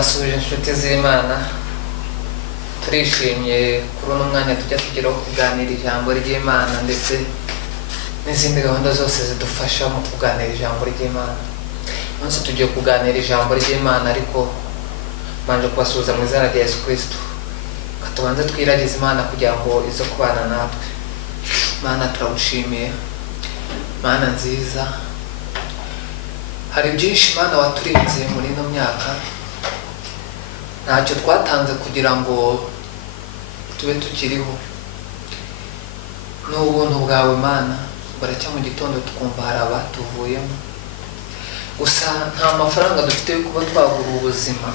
Turabasubije inshuti z'Imana, turishimye kuri uno mwanya tujya tugeraho kuganira ijambo ry'Imana ndetse n'izindi gahunda zose zidufasha mu kuganira ijambo ry'Imana. Umunsi tugiye kuganira ijambo ry'Imana, ariko manje kubasuhuza mu izina rya Yesu Kristo. Katubanze twiragize Imana kugira ngo izo kubana natwe. Mana, turagushimiye Mana nziza, hari byinshi Mana waturinze muri ino myaka, ntacyo twatanze kugira ngo tube tukiriho. N'ubuntu bwawe Mana, baracya mu gitondo tukumva hari abatuvuyemo, gusa nta mafaranga dufite yo kuba twagura ubuzima,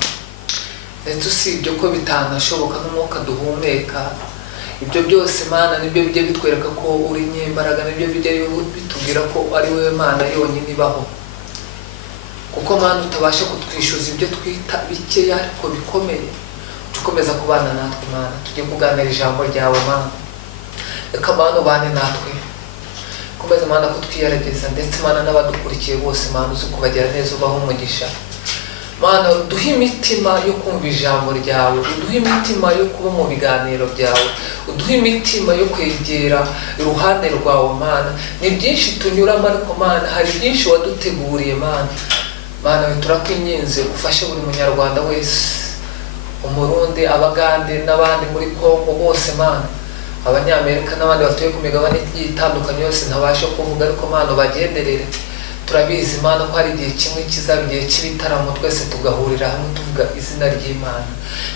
ndetse usibye ko bitanashoboka n'umwuka duhumeka. Ibyo byose Mana nibyo bijya bitwereka ko uri nyembaraga, nibyo bijya bitubwira ko ari wowe Mana yonyine ibaho. Kuko Mana utabasha kutwishyuza ibyo twita bikeya ariko bikomeye, tukomeza kubana natwe Mana. Tugiye kuganira ijambo ryawe Mana, reka Mana ubane natwe, komeza Mana kutwiyarageza, ndetse Mana n'abadukurikiye bose Mana uzi kubagira neza, ubaho umugisha Mana. Uduhe imitima yo kumva ijambo ryawe, uduhe imitima yo kuba mu biganiro byawe, uduhe imitima yo kwegera iruhande rwawe Mana. Ni byinshi tunyuramo ariko Mana hari byinshi waduteguriye Mana. Mana we turakwinginze ufashe buri munyarwanda wese, Umurundi, Abagande n'abandi muri Kongo bose Mana, Abanyamerika n'abandi batuye ku migabane itandukanye yose ntabasha kuvuga, ariko Mana bagenderere. Turabizi Mana ko hari igihe kimwe kizaba igihe cy'ibitaramo, twese tugahurira hamwe tuvuga izina ry'Imana.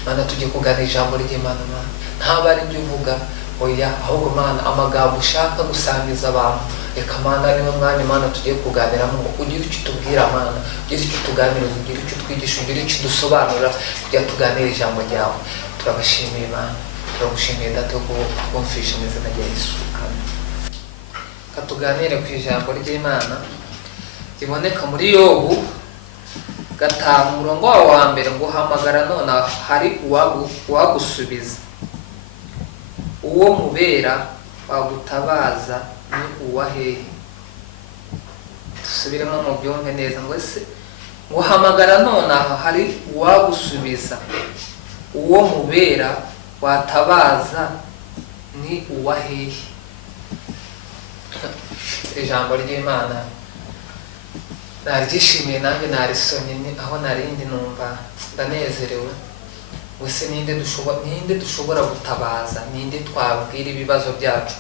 Mana tugiye kuganira ijambo ry'Imana Mana, ntaba ari ibyo uvuga oya, ahubwo Mana amagambo ushaka gusangiza abantu, reka Mana niwe mwanya Mana tugiye kuganiramo, ngo ugire icyo utubwira Mana, ugire icyo tuganiriza, ugire icyo twigisha, ugire icyo dusobanura kugira tuganire ijambo ryawe. Turabashimiye Mana, turagushimiye Data wo kumfisha mu izina rya Yesu, amen. Katuganire ku ijambo ry'Imana riboneka muri Yobu 5 umurongo wa mbere, ngo hamagara none hari uwagusubiza, uwo mubera wagutabaza ni uwahehe. Dusubiremo mu byumve neza, ngo ese ngo hamagara none hari uwagusubiza, uwo mubera watabaza ni uwahehe. Ijambo ry'Imana naryishimiye, nanjye narisomye aho narindi numva ndanezerewe. Wese ninde dushobora gutabaza, ninde twabwira ibibazo byacu?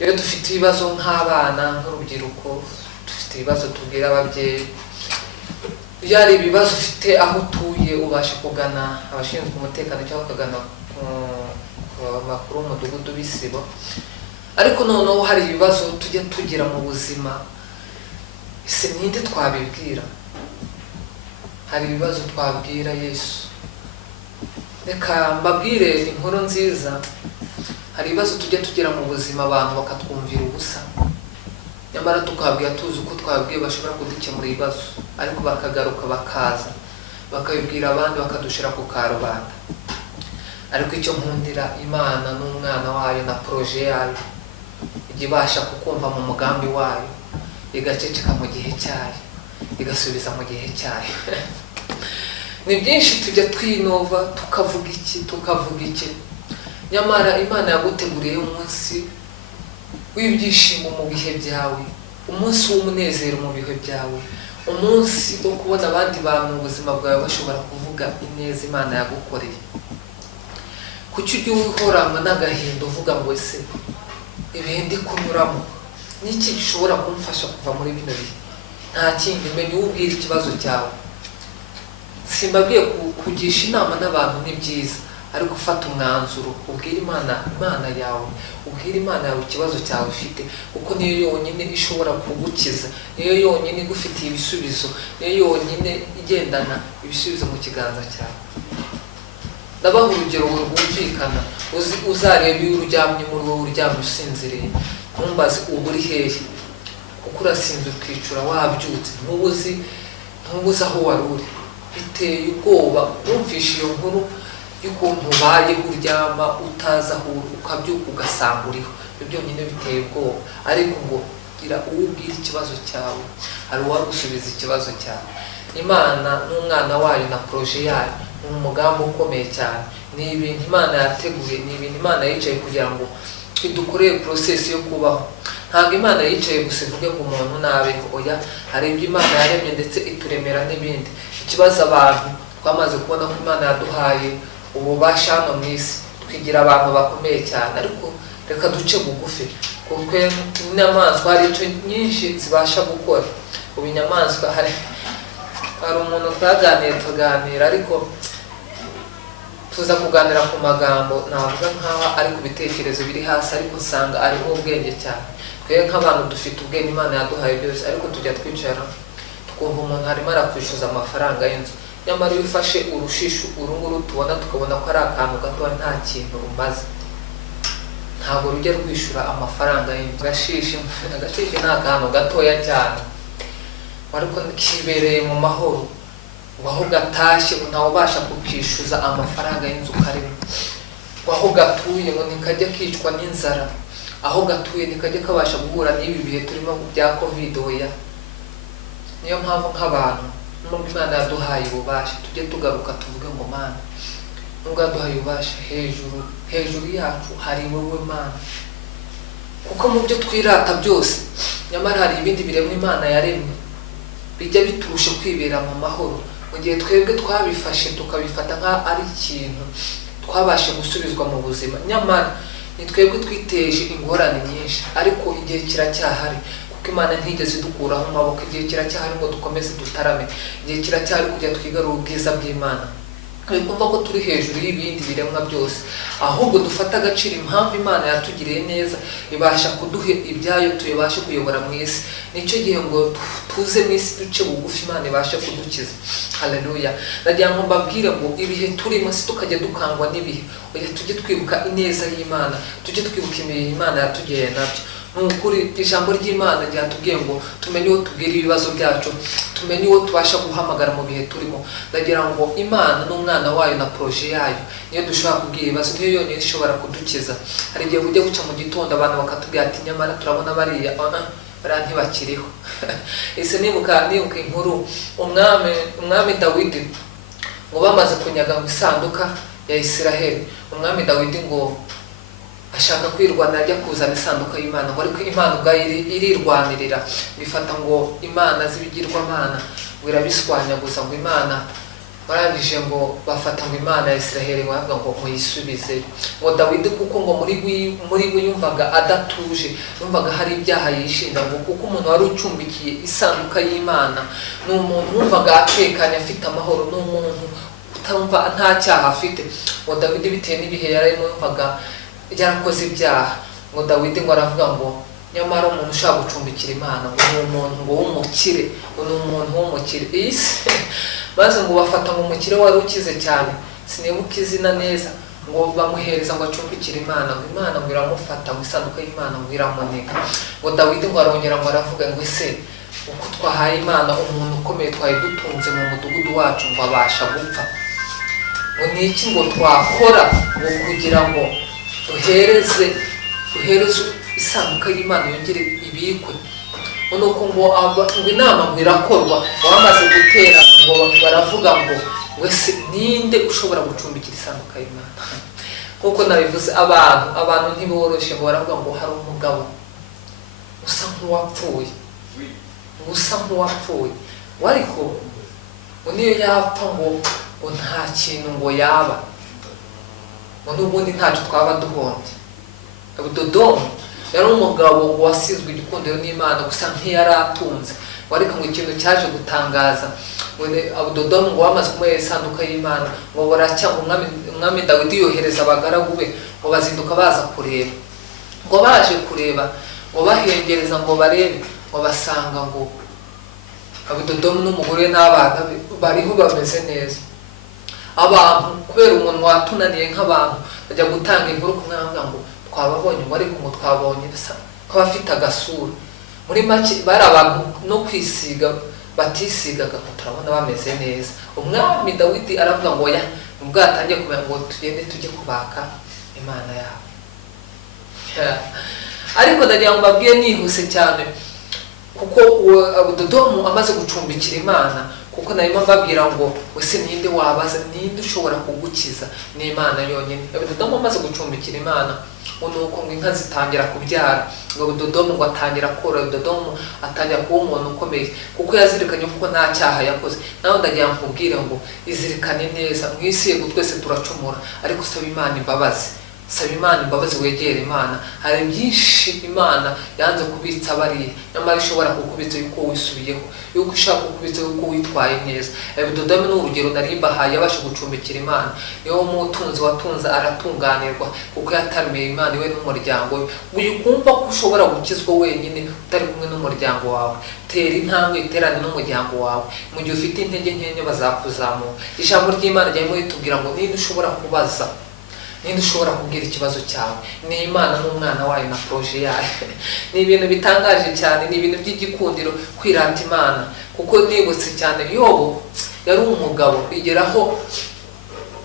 Iyo dufite ibibazo nk'abana, nk'urubyiruko, dufite ibibazo tubwira ababyeyi. Iyo ari ibibazo ufite aho utuye, ubasha kugana abashinzwe umutekano cyangwa ukagana abakuru b'umudugudu b'isibo. Ariko noneho hari ibibazo tujya tugira mu buzima, ese ninde twabibwira? Hari ibibazo twabwira Yesu. Reka mbabwire inkuru nziza. Hari ibibazo tujya tugira mu buzima, abantu bakatwumvira ubusa, nyamara tukabwira tuzi uko twabwiye bashobora kudukemura ibibazo, ariko bakagaruka bakaza bakabibwira abandi, bakadushira ku karubanda. Ariko icyo nkundira Imana n'umwana wayo na proje yayo, igibasha kukumva mu mugambi wayo, igaceceka mu gihe cyayo, igasubiza mu gihe cyayo. Ni byinshi tujya twinova tukavuga iki, nyamara Imana yaguteguriye umunsi w'ibyishimo mu bihe byawe, umunsi w'umunezero mu bihe byawe, umunsi wo kubona abandi bantu mu buzima bwawe bashobora kuvuga ineza Imana yagukoreye. Kuki ujya uhorana n'agahinda uvuga ngo ese ibihe ndi kunyuramo n'iki gishobora kumfasha kuva muri bino bihe? Nta kindi, menya ubwira ikibazo cyawe. Simbabwiye kugisha inama n'abantu ni byiza, ariko ufata umwanzuro ubwira Imana yawe, ubwira Imana yawe ikibazo cyawe ufite, kuko niyo yonyine ishobora kugukiza, niyo yonyine igufitiye ibisubizo, niyo yonyine igendana ibisubizo mu kiganza cyawe. Ndabaha urugero rwumvikana. Uzareba iyo uryamye muri wowe, uryamye usinziriye, ntumbaze uba uri hehe, kuko urasinze ukicura wabyutse, ntubuzi aho wari uri. Biteye ubwoba wumvisha iyo nkuru y'ukuntu ubayeho uryama utazi aho uri, ukabyuka ugasanga uriho. Ibyo byonyine biteye ubwoba, ariko ngo gira uwo ubwira ikibazo cyawe, hari uwagusubiza ikibazo cyawe. Imana n'umwana wayo na projet yayo umugambi ukomeye cyane. Ni ibintu Imana yateguye, ni ibintu Imana yicaye kugira ngo idukoreye process yo kubaho. Ntabwo Imana yicaye gusa ivuge ngo umuntu nabe, oya, hari ibyo Imana yaremye ndetse ituremera n'ibindi. Ikibazo abantu twamaze kubona ko Imana yaduhaye ububasha hano mu isi, twigira abantu bakomeye cyane, ariko reka duce bugufi kuko inyamaswa hari icyo nyinshi zibasha gukora. Ubu inyamaswa hari umuntu tuganira ariko tuza kuganira ku magambo navuga nkaho ari ku bitekerezo biri hasi, ariko usanga arimo ubwenge cyane. Twe nk'abantu dufite ubwenge Imana yaduhaye byose, ariko tujya twicara tukumva umuntu harimo arakwishyuza amafaranga y'inzu, nyamara iyo ufashe urushishu urunguru tubona tukabona ko ari akantu gato nta kintu rumaze, ntabwo rujya rwishyura amafaranga y'inzu. Agashishi ni akantu gatoya cyane, ariko kibereye mu mahoro, waho gatashye ntawe ubasha kukishyuza amafaranga y'inzu karimo. Waho gatuye ngo ntikajya kicwa n'inzara, aho gatuye ntikajya kabasha guhura n'ibi bihe turimo bya covid. Oya, niyo mpamvu nk'abantu nubwo Imana yaduhaye ububasha tujye tugaruka tuvuge ngo Mana, nubwo yaduhaye ububasha hejuru yacu hari wowe Mana, kuko mu byo twirata byose nyamara hari ibindi biremwa Imana yaremye bijya biturusha kwibera mu mahoro, mu gihe twebwe twabifashe tukabifata nka ari ikintu twabashe gusubizwa mu buzima. Nyamara ni twebwe twiteje ingorane nyinshi, ariko igihe kiracyahari kuko Imana ntigeze idukuraho amaboko. Igihe kiracyahari ngo dukomeze dutarame, igihe kiracyahari kujya twigarura ubwiza bw'Imana. Kumva ko turi hejuru y'ibindi biremwa byose, ahubwo dufata agaciro impamvu Imana yatugiriye neza, ibasha kuduha ibyayo tuyibashe kuyobora mu isi. Nicyo gihe ngo tuze mu isi duce bugufi Imana ibashe kudukiza. Haleluya. Ndagira ngo mbabwire ngo ibihe turimo si tukajya dukangwa n'ibihe, oya tujye twibuka ineza y'Imana, tujye twibuka imihe Imana yatugiriye nabyo. Nukuri ijambo ry'Imana ryatubwiye ngo tumenye uwo tubwira ibibazo byacu, tumenye uwo tubasha guhamagara mu bihe turimo. Ndagira ngo Imana n'umwana wayo na projet yayo niyo dushobora kubwira ibibazo, niyo yonyine ishobora kudukiza. Hari igihe ujya guca mu gitondo abantu bakatubwira ati nyamara turabona bariya ntibakiriho. Ese nibuka inkuru umwami Dawidi ngo bamaze kunyaga mu isanduka ya Isiraheli. Umwami Dawidi ngo ashaka kwirwanira ajya kuzana isanduka y'Imana, ngo ariko Imana ubwayo irirwanirira, bifata ngo Imana z'ibigirwamana ngo irabiswanyaguza, ngo Imana barangije ngo bafata ngo Imana ya Isiraheli bavuga ngo muyisubize. Ngo Dawidi kuko ngo muri we yumvaga adatuje, yumvaga hari ibyaha yishinja, ngo kuko umuntu wari ucumbikiye isanduka y'Imana ni umuntu wumvaga atekanye afite amahoro, ni umuntu utamva nta cyaha afite. Ngo Dawidi bitewe n'ibihe yarimo yumvaga yarakoze ibyaha, ngo Dawidi ngo aravuga ngo nyamara umuntu ushaka gucumbikira Imana ngo ni umuntu ngo w'umukire, ngo ni umuntu w'umukire. Maze ngo bafata ngo umukire wari ukize cyane, sinibuka izina neza, ngo bamuhereza ngo acumbikire Imana, ngo Imana ngo iramufata, ngo isanduka y'Imana ngo iramuneka. Ngo Dawidi ngo arongera ngo aravuga ngo ese uko twahaye Imana umuntu ukomeye twari dutunze mu mudugudu wacu ngo abasha gupfa, ngo ni iki ngo twakora ngo kugira ngo duhereze isanduka y'Imana yongere ibikwe. Nuko ngo inama ngo irakorwa, bamaze guterana ngo baravuga ngo wese ninde ushobora gucumbikira isanduka y'Imana. Kuko nabivuze abantu ntiboroshye, ngo baravuga ngo hari umugabo usa nk'uwapfuye, ariko ngo niyo yapfa ngo nta kintu ngo yaba, ngo n'ubundi ntacyo twaba duhombye. Abudodomu yari umugabo ngo wasizwe igikundiro n'Imana, gusa ntiyari atunze, ariko ngo ikintu cyaje gutangaza Abudodomu ngo bamaze kumuha isanduka y'Imana, ngo baracya ngo umwami Dawidi yohereza abagaragu be ngo bazinduka baza kureba. Ngo baje kureba, ngo bahengereza ngo barebe, ngo basanga ngo Abudodomu n'umugore n'abana be bariho bameze neza. Abantu kubera umuntu watunaniye nk'abantu bajya gutanga inkuru kumwanga ngo twababonye, ngo ariko ngo twabonye ko bafite agasura. Muri make bari abantu no kwisiga batisigaga, ngo turabona bameze neza. Umwami Dawidi aravuga ngo ya ubwo atangiye kumenya ngo tugende tujye kubaka Imana yabo. Ariko ndagira ngo mbabwiye nihuse cyane, kuko Abudodomu amaze gucumbikira Imana, kuko narimo mbabwira ngo wese ninde wabaza, ninde ushobora kugukiza? Ni Imana yonyine. Dodomo amaze gucumbikira Imana, nuko ngo inka zitangira kubyara, ngo Dodomo ngo atangira korora, Dodomo atangira kuba umuntu ukomeye, kuko yazirikanye kuko nta cyaha yakoze. Nawe ndagira nkubwire ngo izirikane neza, mu isi yego twese turacumura, ariko saba Imana imbabazi. Saba Imana imbabazi, wegere Imana. Hari byinshi Imana yanze kubitsa bariya, nyamara ishobora kukubitsa yuko wisubiyeho, yuko ishaka kukubitsa yuko witwaye neza. Dodomo ni urugero nari mbahaye, yabasha gucumbikira Imana. Niyo mutunzi watunze aratunganirwa, kuko yatarumiye Imana iwe n'umuryango we. Uyu kumva ko ushobora gukizwa wenyine utari kumwe n'umuryango wawe. Tera intambwe iterane n'umuryango wawe. Mu gihe ufite intege nkeya bazakuzamura. Ijambo ry'Imana ryarimo ritubwira ngo ninde ushobora kubaza, ninde ushobora kubwira ikibazo cyawe? Ni Imana n'umwana wayo na proje yayo. Ni ibintu bitangaje cyane, ni ibintu by'igikundiro kwirata Imana. Kuko nibutse cyane Yobu yari umugabo, bigeraho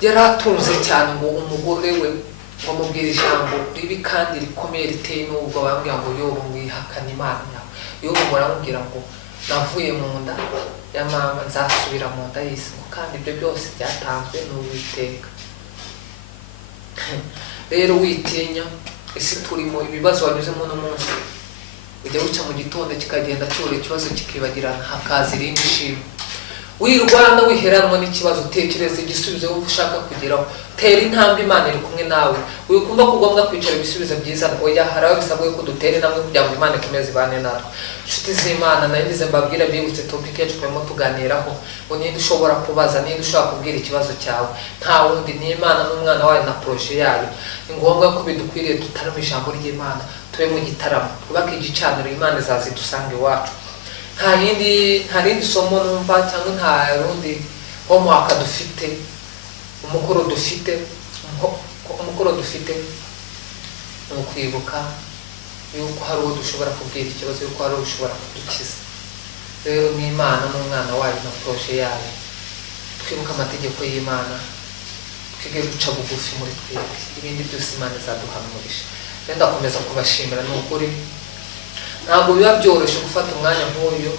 yari atunze cyane, ngo umugore we ngo amubwira ijambo ribi kandi rikomeye riteye n'ubwo, bambwira ngo Yobu mwihakana Imana yawe. Yobu baramubwira ngo navuye mu nda ya mama nzasubira mu nda y'isi, kandi ibyo byose byatanzwe n'Uwiteka. Rero witinya, isi turimo ibibazo wanyuzemo no munsi, ujya wica mu gitondo kikagenda cyura ikibazo kikibagirana, hakaza irindi shimo. Wirwana wiheranwa n'ikibazo, tekereza igisubizo wowe ushaka kugeraho. Tera intambwe, Imana iri kumwe nawe. Wikumva ko ugomba kwicara ibisubizo byiza, oya, hari aho bisabwe ko dutere intambwe kugira ngo Imana ikomeze ibane natwe. Inshuti z'Imana, naringize mbabwira bibutse topic yacu turimo tuganiraho, ngo ninde ushobora kubaza, ninde ushobora kubwira ikibazo cyawe? Nta wundi, ni Imana n'umwana wayo na proje yayo. Ni ngombwa ko bidukwiriye tutarama ijambo ry'Imana, tube mu gitaramo, twubake igicaniro, Imana izazidusanga iwacu. Nta rindi somo numva, cyangwa nta rundi homework dufite, umukoro dufite ni ukwibuka yuko hari uwo dushobora kubwira ikibazo, yuko hari uwo ushobora kudukiza. Rero ni Imana n'umwana wayo na proje yayo. Twibuke amategeko y'Imana, twige guca bugufi muri twebwe, ibindi byose Imana izaduhanurisha. Rero ndakomeza kubashimira, ni ukuri ntabwo biba byoroshye gufata umwanya nk'uyu.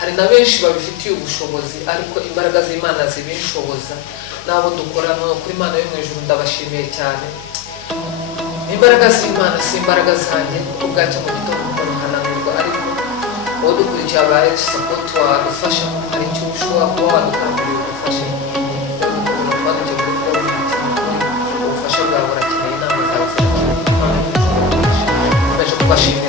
Hari na benshi babifitiye ubushobozi, ariko imbaraga z'Imana zibinshoboza. N'abo dukorana kuri Imana yo mu ijuru ndabashimiye cyane. Imbaraga z'Imana si imbaraga zanjye, kuko bwacya mu gitondo nkananirwa, ariko wowe dukurikiye abaye support wadufasha, hari icyo ushobora kuba wadukangurira ubufasha. Ubufasha bwawe burakeneye, inama zawe zirakeneye. Mbaje kubashimira.